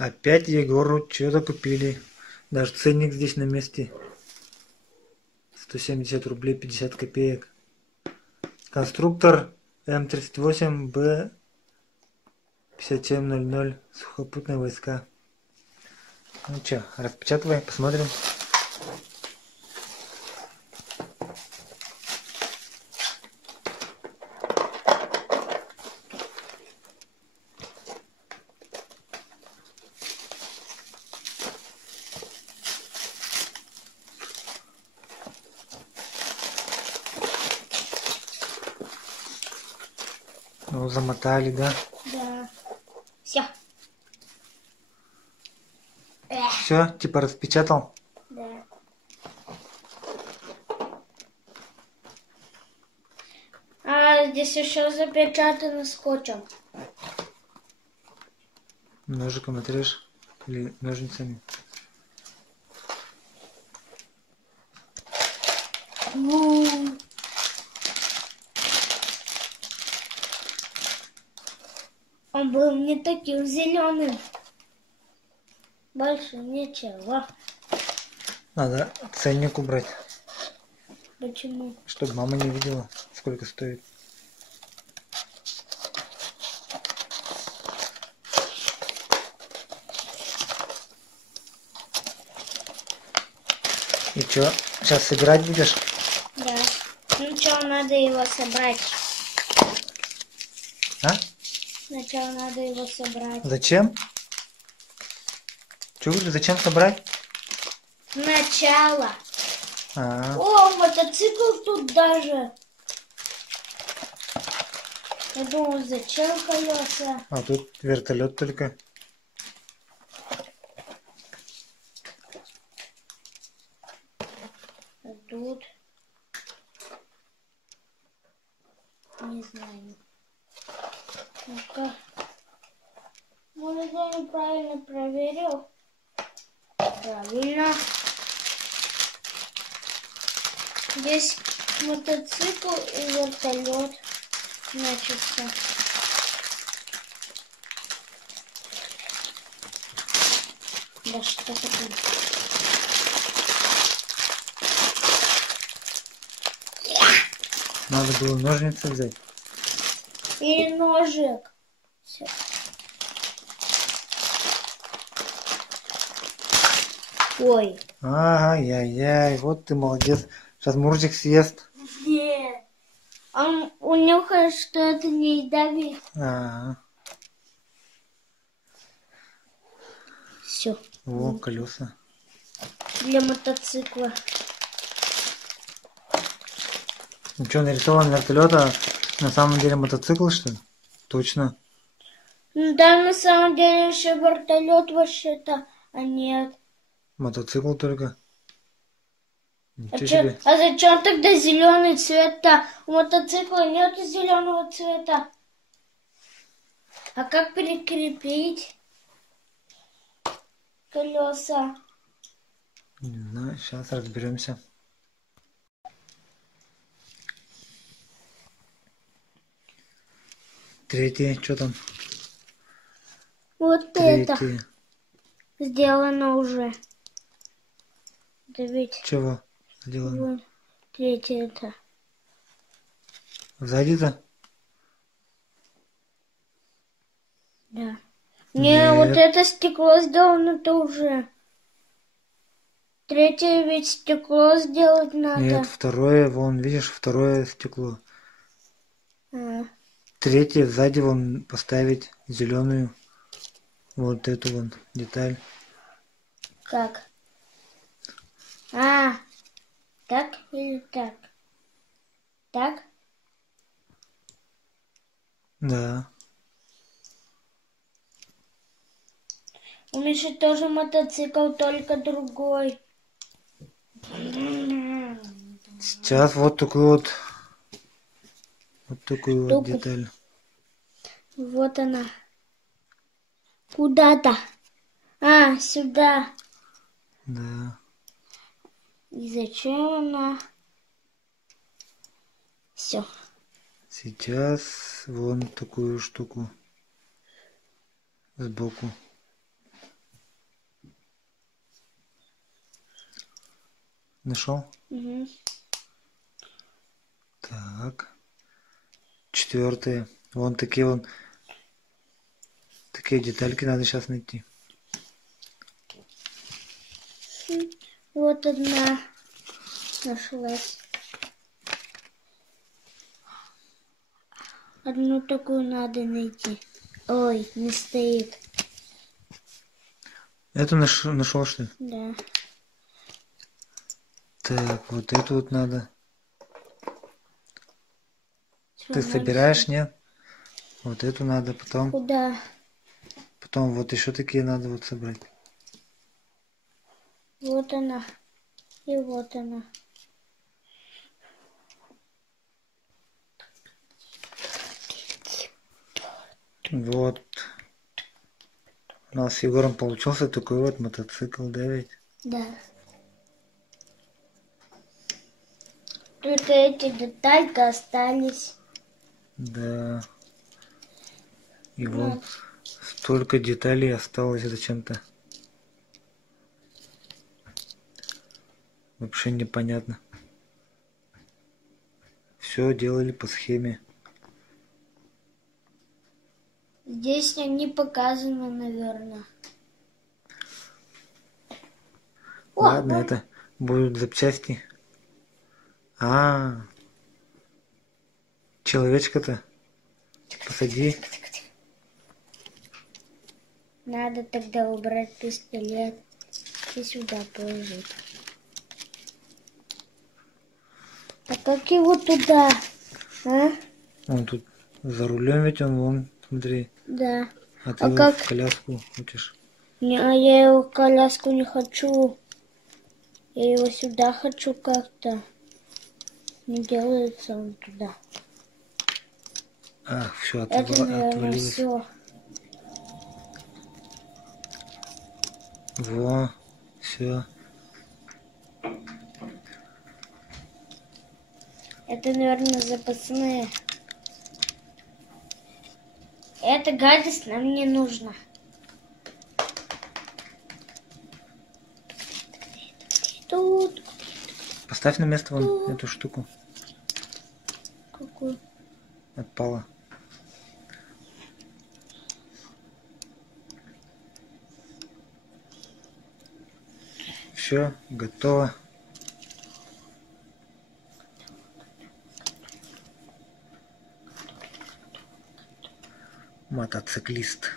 Опять Егору что-то купили. Даже ценник здесь на месте. 170 рублей 50 копеек. Конструктор М38Б 5700. Сухопутные войска. Ну что, распечатывай, посмотрим. Ну, замотали, да? Да. Все. Все, типа распечатал? Да. А здесь еще запечатано скотчем. Ножиком отрежь или ножницами. Он был не таким зеленым. Больше ничего. Надо ценник убрать, Почему? чтобы мама не видела, сколько стоит. И чё, сейчас собирать будешь? Да. Сначала надо его собрать. А? Сначала надо его собрать. Зачем? Чё говоришь, зачем собрать? Сначала. А, О, мотоцикл тут даже. Я думал, зачем колеса? а тут вертолет только. А тут... Не знаю. Ну-ка. Может, я неправильно проверил? Правильно. Здесь мотоцикл и вертолет. Значится. Да что такое? Надо было ножницы взять. И ножик. Всё. Ой. Ай-яй-яй, вот ты молодец. Сейчас Мурзик съест. Нет. Он унюхает, что это не ядовит. Все. О, колеса. Для мотоцикла. Ну что, нарисован вертолет, а на самом деле мотоцикл, что ли? Точно. Ну да, на самом деле еще вертолет вообще-то, а нет. Мотоцикл только. Ничего себе. А зачем тогда зеленый цвет-то? У мотоцикла нет зеленого цвета. А как прикрепить колеса? Не знаю, сейчас разберемся. Третий, что там? Вот Третий. это сделано уже. Да ведь Чего сделано? вот третье это. Сзади-то? Да. Нет. Вот это стекло сделано-то уже. Третье ведь стекло сделать надо. Нет, второе, вон, видишь, второе стекло. А. Третье, сзади вон поставить зеленую. Вот эту вон деталь. Как? А, так или так? Так? Да. У Миши тоже мотоцикл, только другой. Сейчас вот такую вот деталь. Вот она. Куда-то. А, сюда. Да. И зачем она? Все. Сейчас вон такую штуку сбоку. Нашел? Угу. Так. 4. Вон такие детальки надо сейчас найти. Вот одна нашлась. Одну такую надо найти. Ой, не стоит. Эту нашел, что ли? Да. Так, вот эту вот надо. Всё, Ты надо собираешь, всё. нет? Вот эту надо, потом Куда? вот еще такие надо вот собрать. Вот она. И вот она. Вот. У нас с Егором получился такой вот мотоцикл, да ведь? Да. Только эти детальки остались. Да. И вон Вот. столько деталей осталось зачем-то. Вообще непонятно. Все делали по схеме. Здесь они показаны, наверное. О, Ладно, вон. это будут запчасти. А, человечка-то посади. Надо тогда убрать пистолет и сюда положить. А как его туда? А? Он тут за рулем ведь он вон, смотри. Да. А ты А его как? в коляску хочешь. Не, а я его в коляску не хочу. Я его сюда хочу как-то. Не делается он туда. А, все, Это, наверное, отвалилось. все. Во, все. Это, наверное, запасные. Эта гадость нам не нужна. Тут. Поставь на место вон эту штуку. Какую? Отпала. Все, готово. Мотоциклист.